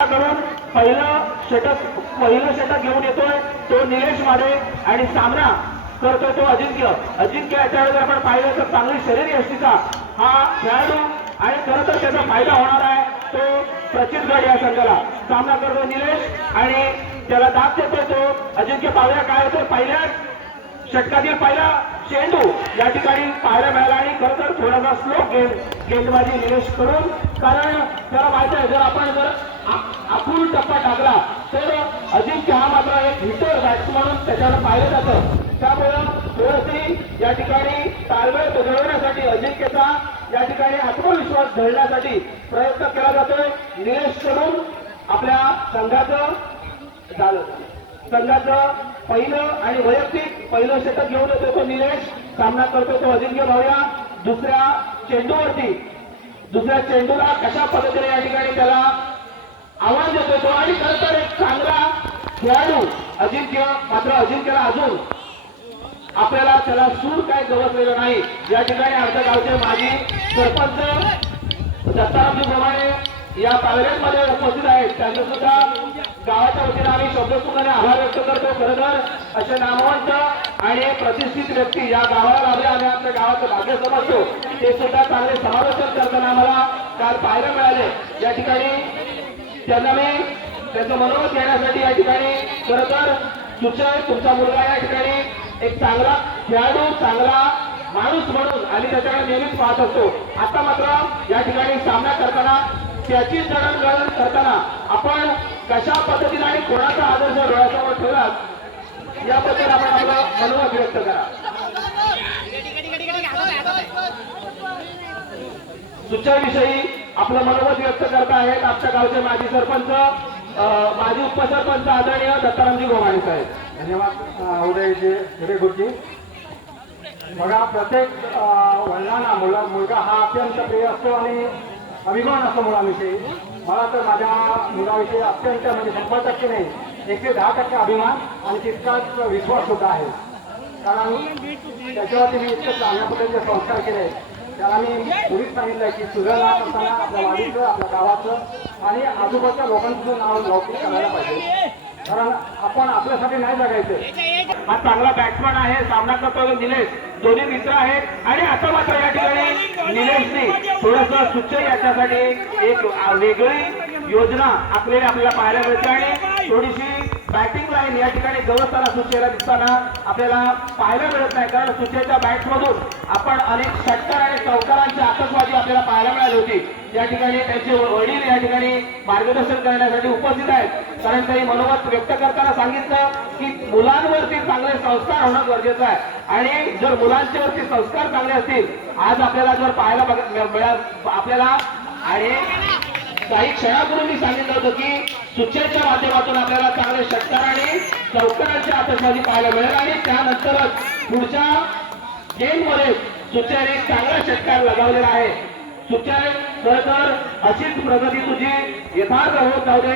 करून पहिलं षटक घेऊन येतोय तो निलेश मारे आणि सामना करतोय तो अजिंक्य याच्यावर जर आपण पाहिलं तर चांगली शरीर यष्टीचा हा खेळाडू आणि खरं तर त्याचा फायदा होणार आहे तो प्रचित गड या संघाला सामना करतो निलेश आणि त्याला दाब देतोय तो अजिंक्य पाहूया काय होतं पहिल्या षटकातील पहिला चेंडू या ठिकाणी पाहायला मिळाला आणि खरं तर थोडासा स्लो गेंदबाजी निलेश करून कारण त्याला माहिती आहे जर आपण आखून टप्पा टाकला तर अजिंक्य हा मात्र एक हिटर बॅट्समन म्हणून त्याच्याला पाहिलं जातं त्यामुळं थोडीशी या ठिकाणी तालमेळ बदलवण्यासाठी अजिंक्यचा या ठिकाणी आत्मविश्वास धरण्यासाठी प्रयत्न केला जातोय निलेश कडून आपल्या संघाचं पहिलं आणि वैयक्तिक पहिलं षटक घेऊन येतो तो निलेश सामना करतो तो अजिंक्य भाऊया दुसऱ्या चेंडूला कशा पद्धतीने या ठिकाणी त्याला आवाज येतो तो आणि खरं तर एक चांगला खेळाडू अजिंक्य मात्र अजिंक्यला अजून आपल्याला त्याला सूर काय गवसलेलं नाही या ठिकाणी आमच्या गावचे माजी सरपंच दत्तारामजी गोमाणे या पायऱ्यांमध्ये उपस्थित आहेत त्यांचं सुद्धा गावाच्या वतीने आम्ही शब्दसुखाने आभार व्यक्त करतो खरं तर असे नामवंत आणि प्रतिष्ठित व्यक्ती या गावाला लाभले आणि आमच्या गावाचं भाग्य समजतो ते सुद्धा चांगले समालोचन करताना आम्हाला काल पाहायला मिळाले या ठिकाणी त्यांना मी त्याचं मनोगत घेण्यासाठी या ठिकाणी खरं तर सुचय तुमचा मुलगा या ठिकाणी एक चांगला खेळाडू चांगला माणूस म्हणून आणि त्याच्याकडे नेहमीच पाहत असतो आता मात्र या ठिकाणी सामना करताना त्याची जडणघडण करताना आपण कशा पद्धतीने आणि कोणाचा आदर्श डोळ्यासमोर ठेवला याबद्दल आपण आपलं मनोगत व्यक्त करा सुचयविषयी आपलं मनोगत व्यक्त करत आहेत आमच्या गावचे माजी सरपंच माजी उपसरपंच आदरणीय दत्तारामजी गोमाणे साहेब धन्यवाद उदयजी हिरेगुरुजी बघा प्रत्येक वडिलांना मुलगा हा अत्यंत प्रिय असतो आणि अभिमान असतो मुलाविषयी मला तर माझ्या मुलाविषयी अत्यंत म्हणजे 100% नाही 110% अभिमान आणि तितकाच विश्वास सुद्धा आहे कारण त्याच्यावरती मी इतकं चांगल्या पद्धतीचे संस्कार केले त्याला मी पूर्वीच सांगितलं की सुधारणा करताना आपल्या वाडीचं आपल्या गावाचं आणि आजूबाजूच्या लोकांचं नाव लौकिक करायला पाहिजे कारण आपण आपल्यासाठी नाही जगायचं हा चांगला बॅट्समन आहे सामना करतो निलेश दोन्ही मित्र आहेत आणि आता मात्र या ठिकाणी निलेशने थोडस सुचय याच्यासाठी एक वेगळी योजना आखलेली आपल्याला पाहायला मिळते आणि थोडीशी बॅटिंग लाईन या ठिकाणी गवसताना सुचेला दिसताना आपल्याला पाहायला मिळत नाही कारण सुचेच्या बॅट्समधून आपण अनेक षटकार आणि चौकारांची आतषबाजी आपल्याला पाहायला मिळाली होती या ठिकाणी त्यांचे वडील या ठिकाणी मार्गदर्शन करण्यासाठी उपस्थित आहेत कारण त्यांनी मनोगत व्यक्त करताना सांगितलं की मुलांवरती चांगले संस्कार होणं गरजेचं आहे आणि जर मुलांच्या वरती संस्कार चांगले असतील आज आपल्याला जर पाहायला मिळाल आपल्याला आणि काही क्षणापूर्वी मी सांगितलं होतं की सुचेच्या माध्यमातून आपल्याला चांगले षटकार आणि चौकारांची आतषबाजी पाहायला मिळेल आणि त्यानंतरच पुढच्या गेममध्ये सुचेने चांगला षटकार लगावलेला आहे सुचय खरं तर अशीच प्रगती तुझी यथार्थ होत जाऊ दे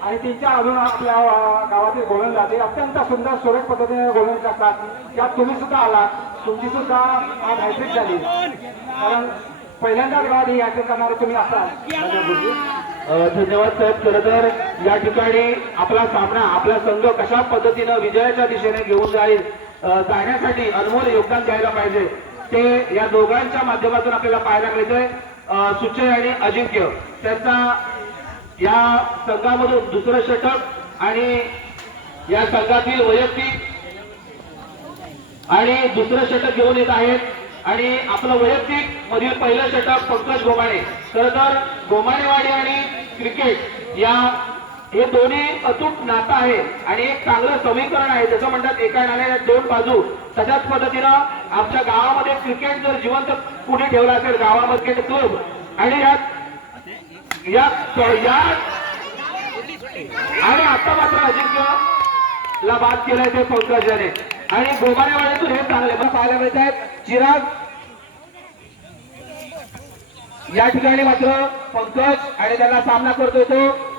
आणि तिच्या अजून आपल्या गावातील गोलंदाजी अत्यंत सुंदर सुरेख पद्धतीने गोलंदाजी करतात त्यात तुम्ही सुद्धा आलात तुमची सुद्धा आज हॅट्रिक झाली कारण पहिल्यांदाच गावात ही हॅट्रिक करणारे तुम्ही असाल धन्यवाद साहेब खरं तर या ठिकाणी आपला सामना आपला संघ कशा पद्धतीनं विजयाच्या दिशेने घेऊन जाण्यासाठी अनमोल योगदान द्यायला पाहिजे ते या दोघांच्या माध्यमातून आपल्याला पाहायला मिळतंय सुचय आणि अजिंक्य त्यांचा या संघामधून दुसरं षटक आणि या संघातील वैयक्तिक आणि दुसरं षटक घेऊन येत आहेत आणि आपलं वैयक्तिक मधील पहिलं षटक पंकज गोमाणे खरं तर गोमाणेवाडी आणि क्रिकेट या हे दोन्ही अतूट नातं आहे आणि एक चांगलं समीकरण आहे जसं म्हणतात एका नाण्याच्या दोन बाजू तशाच पद्धतीनं आमच्या गावामध्ये क्रिकेट जर जिवंत पुढे ठेवला असेल गावामध्ये क्लब आणि या आणि आता मात्र अजिंक्यला बाद केलाय ते पंकजाने आणि गोमाणेवाडीतून हे चांगले पाहायला मिळत आहेत चिराग या ठिकाणी मात्र पंकज आणि त्याला सामना करतोय तो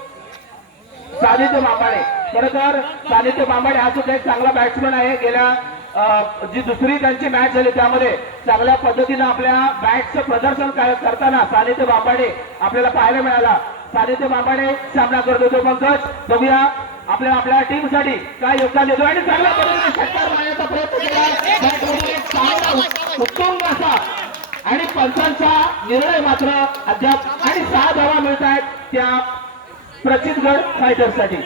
सानिध्य बांबाडे खरं तर सानिध्य बांबाडे हा सुद्धा एक चांगला बॅट्समन आहे गेल्या जी दुसरी त्यांची मॅच झाली त्यामध्ये चांगल्या पद्धतीनं आपल्या बॅटचं प्रदर्शन करताना सानिध्य बांबाडे आपल्याला पाहायला मिळाला. सानिध्य बांबाडे सामना करतो तो पंकज. बघूया आपल्या टीमसाठी काय योगदान देतो आणि चांगल्या पद्धतीने षटकार मारण्याचा प्रयत्न केला. बॅटमधून एक चांगला उत्तम असा आणि पंचांचा निर्णय मात्र अद्याप आणि 6 धावा मिळत आहेत त्या प्रचितगड फायटर्ससाठी.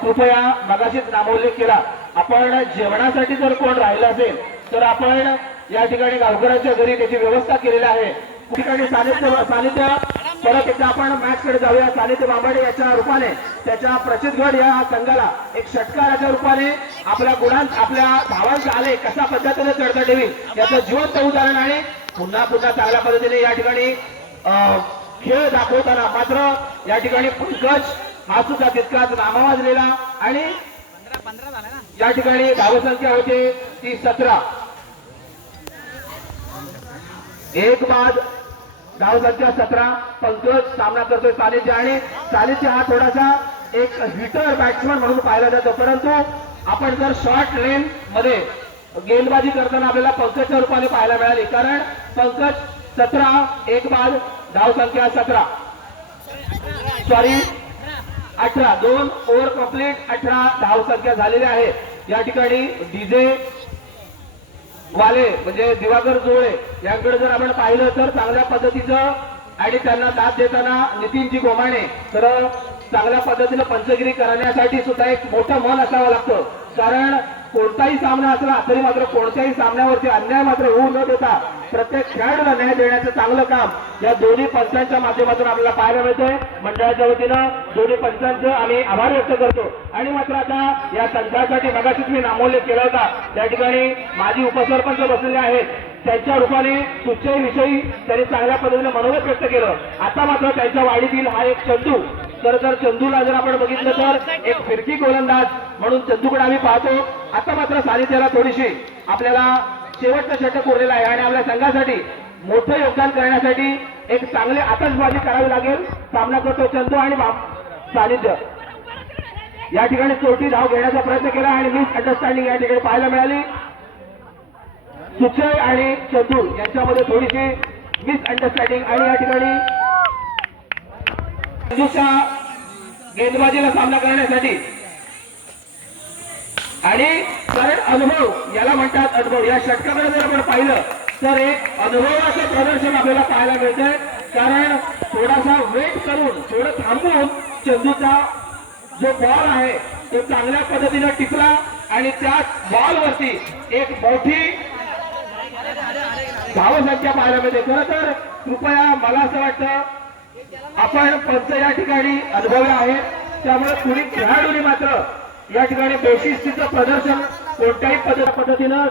कृपया मगाशीच नामोल्लेख केला, आपण जेवणासाठी जर कोण राहिलं असेल तर आपण या ठिकाणी गावकऱ्यांच्या घरी त्याची व्यवस्था केलेली आहे. ठिकाणी सानिध्य परत एकदा आपण मॅच कडे जाऊया. सानिध्य बांबाडे याच्या रूपाने त्याच्या प्रचितगड या संघाला एक षटकाराच्या रूपाने आपल्या धावांचा आले कशा पद्धतीने चढता ठेवी याचं जिवंत उदाहरण आणि पुन्हा चांगल्या पद्धतीने या ठिकाणी खेळ दाखवताना मात्र या ठिकाणी पंकज हा सुद्धा तितकाच नामावाजलेला आणि या ठिकाणी धावसंख्या होते ती 17. एक बाद धावसंख्या 17. पंकज सामना करतोय सानिध्य आणि सानिध्य हा थोडासा एक हिटर बॅट्समन म्हणून पाहिला जातो, परंतु आपण जर शॉर्ट लेन मध्ये गेंदबाजी करताना आपल्याला पंकजच्या रूपाने पाहायला मिळाली, कारण पंकज 17 एक बाद धावसंख्या 17 सॉरी 18 2 ओव्हर कंप्लीट 18 धावसंख्या झालेली आहे. या ठिकाणी डीजे वाले म्हणजे दिवाकर जोळे यांकडे जर आपण पाहिलं तर चांगल्या पद्धतीचं आणि त्यांना साथ देताना नितीनजी गोमाणे तर चांगल्या पद्धतीनं पंचगिरी करण्यासाठी सुद्धा एक मोठं मन असावं लागतं, कारण कोणताही सामना असला तरी मात्र कोणत्याही सामन्यावरती अन्याय मात्र होऊ न देता प्रत्येक खेळाडूला न्याय देण्याचं चांगलं काम या दोन्ही पंचांच्या माध्यमातून आपल्याला पाहायला मिळतंय. मंडळाच्या वतीनं दोन्ही पंचांचं आम्ही आभार व्यक्त करतो. आणि मात्र आता या संघासाठी मगाशीच मी नामोल्लेख केला होता, त्या ठिकाणी माजी उपसरपंच बसलेले आहेत, त्यांच्या रूपाने सुचेविषयी त्यांनी चांगल्या पद्धतीने मनोगत व्यक्त केलं. आता मात्र त्यांच्या वाडीतील हा एक चंदू, तर चंदूला जर आपण बघितलं तर एक फिरकी गोलंदाज म्हणून चंदूकडे आम्ही पाहतो. आता मात्र सानिध्याला थोडीशी आपल्याला शेवटचा षटक उरलेला आहे आणि आपल्या संघासाठी मोठं योगदान करण्यासाठी एक चांगली आतषबाजी करावी लागेल. सामना करतो चंदू आणि सानिध्य. या ठिकाणी चोटी धाव घेण्याचा प्रयत्न केला आणि मिस अंडरस्टँडिंग या ठिकाणी पाहायला मिळाली. सुचय आणि चंदू यांच्यामध्ये थोडीशी मिस अंडरस्टँडिंग आणि या ठिकाणी चंदूच्या गेंदबाजीला सामना करण्यासाठी आणि कारण अनुभव याला म्हणतात अनुभव. या षटकाकडे जर आपण पाहिलं तर एक अनुभवाचं प्रदर्शन आपल्याला पाहायला मिळतंय, कारण थोडासा वेट करून थोडं थांबून चंदूचा जो बॉल आहे तो चांगल्या पद्धतीनं टिकला आणि त्या बॉलवरती एक मोठी धावसंख्या पाहायला मिळते. खरं तर कृपया मला असं वाटतं आपण पंच या ठिकाणी अनुभवी आहेत, त्यामुळे कुणी खेळाडूंनी मात्र या ठिकाणी बेशिस्तीचं प्रदर्शन कोणत्याही पद्धतीनं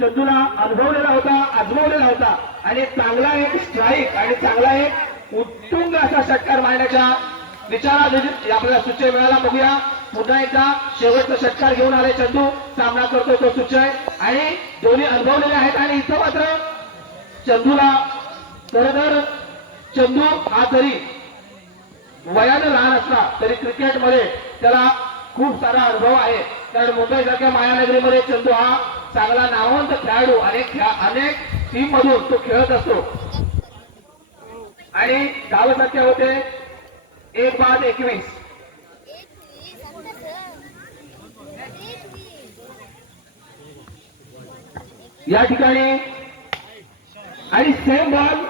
चंदूला अनुभवलेला होता, आजमावलेला होता आणि चांगला एक स्ट्राईक आणि चांगला एक उत्तुंग असा षटकार मारण्याच्या विचारात आपल्याला सुचय मिळाला. बघूया पुन्हा एकदा शेवटचा षटकार घेऊन आले चंदू, सामना करतो तो सुचय आणि दोन्ही अनुभवलेले आहेत. आणि इथं मात्र चंदूला तर चंदू हा तरी वयानं लहान असला तरी क्रिकेटमध्ये त्याला खूप सारा अनुभव आहे, कारण मुंबईसारख्या मायानगरीमध्ये चंदू हा चांगला नामवंत खेळाडू अनेक टीम मधून तो खेळत असतो. आणि धावसंख्या होते 1 बाद 21. या ठिकाणी आणि सेम बॉल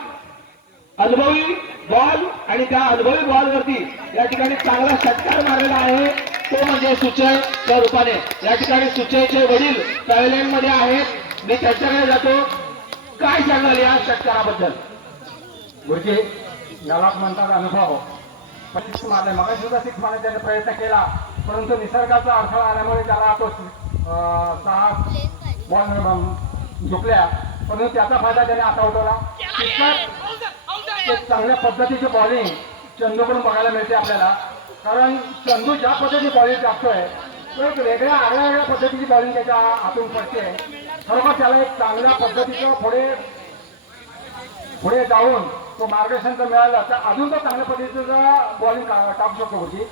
अनुभवी बॉल आणि त्या अनुभवी बॉलवरती या ठिकाणी चांगला षटकार मारलेला आहे तो म्हणजे सुचयच्या रूपाने. या ठिकाणी सुचयचे वडील थायलंड मध्ये आहेत, मी त्यांच्याकडे जातो. काय सांगाल या षटकाराबद्दल? गुरुजी याला म्हणतात अनुभव. सिक्स मारले मग सुद्धा सिक्स मारण्याचा त्याने प्रयत्न केला, परंतु निसर्गाचा अडथळा आल्यामुळे त्याला तो 6 बॉल झुकल्या, परंतु त्याचा फायदा त्याने आता उठवला. एक चांगल्या पद्धतीची बॉलिंग चंदूकडून बघायला मिळते आपल्याला, कारण चंदू ज्या पद्धतीने बॉलिंग टाकतोय तो एक आगळ्या पद्धतीची बॉलिंग त्याच्या हातून पडते. खरोखर त्याला एक चांगल्या पद्धतीचं पुढे जाऊन तो मार्गदर्शन जर मिळालं तर अजून तो चांगल्या पद्धतीचं बॉलिंग टाकू शकतो होती.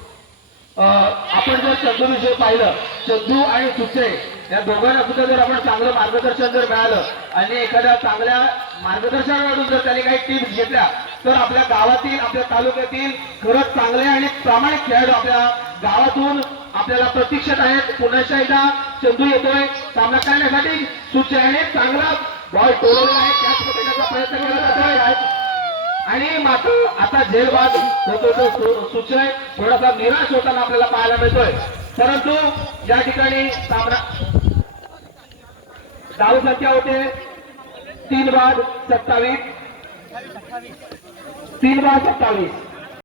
आपण जर चंदू विषयी पाहिलं, चंदू आणि सुचे या दोघांना सुद्धा जर आपण चांगलं मार्गदर्शन जर मिळालं आणि एखाद्या चांगल्या मार्गदर्शनाकडून जर त्यांनी काही टिप्स घेतल्या तर आपल्या गावातील, आपल्या तालुक्यातील खरंच चांगले आणि प्रामाणिक खेळाडू आपल्या गावातून आपल्याला प्रतीक्षित आहेत. पुन्हा एकदा चंदू येतोय सामना करण्यासाठी. सुचयाने चांगला बॉल टोलवला आहे, कॅच पकडण्याचा प्रयत्न केला जातोय आणि मात्र आता झेलबाद होतो तो सुचय थोडासा निराश होताना आपल्याला पाहायला मिळतोय. परंतु या ठिकाणी सामना धाव संख्या होते 3 बाद 27.